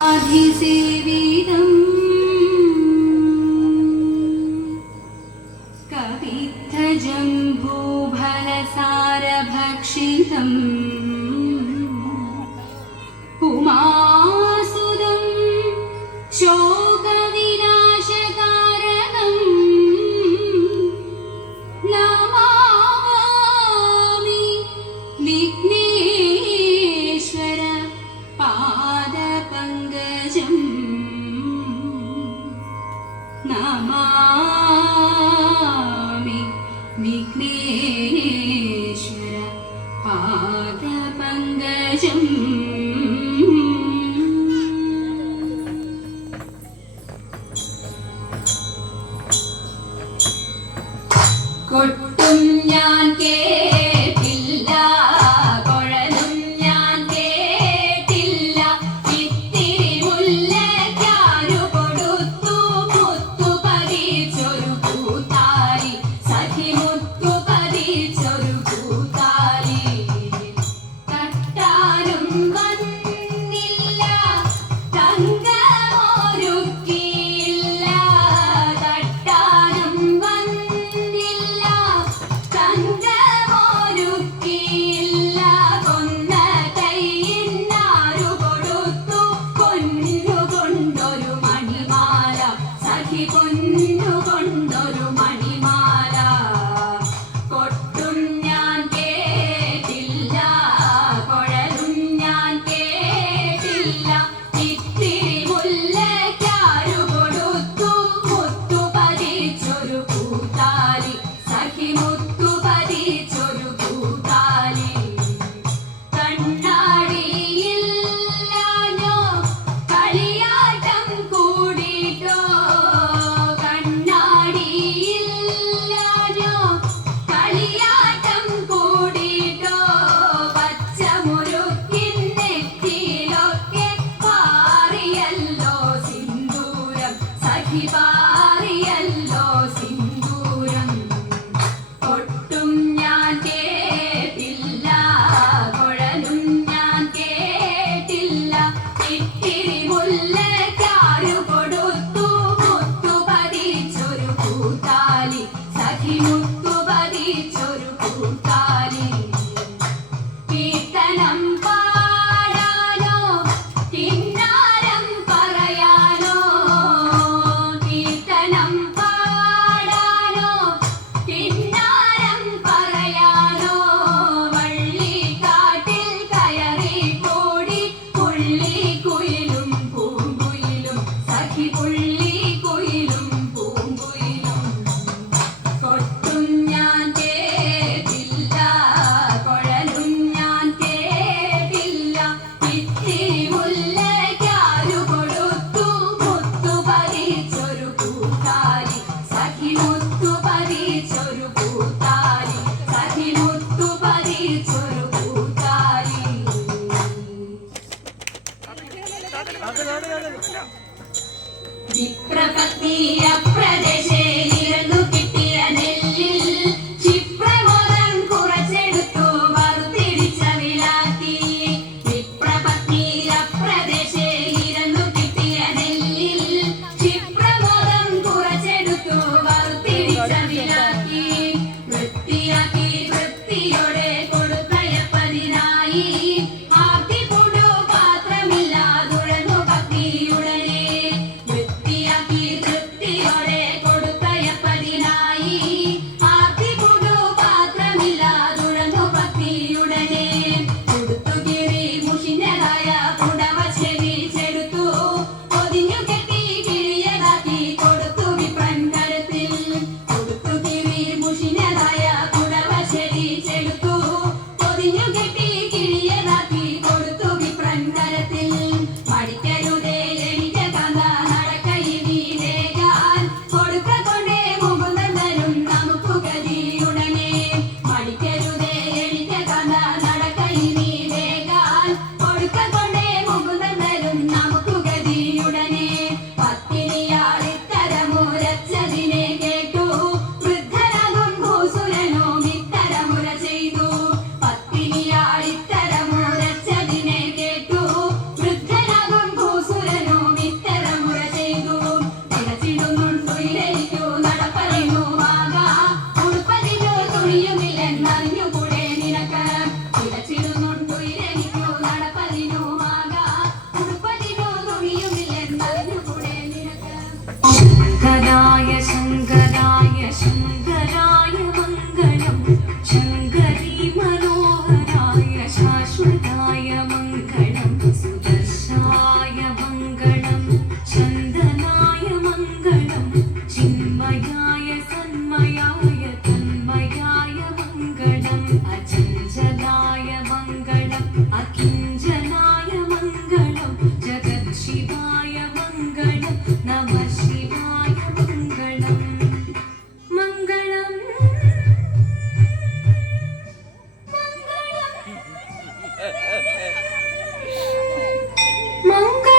आधि से नमामि विघ्नेश्वर पाद പൊന്നി keep on. ప్రదేశ 嗯嗯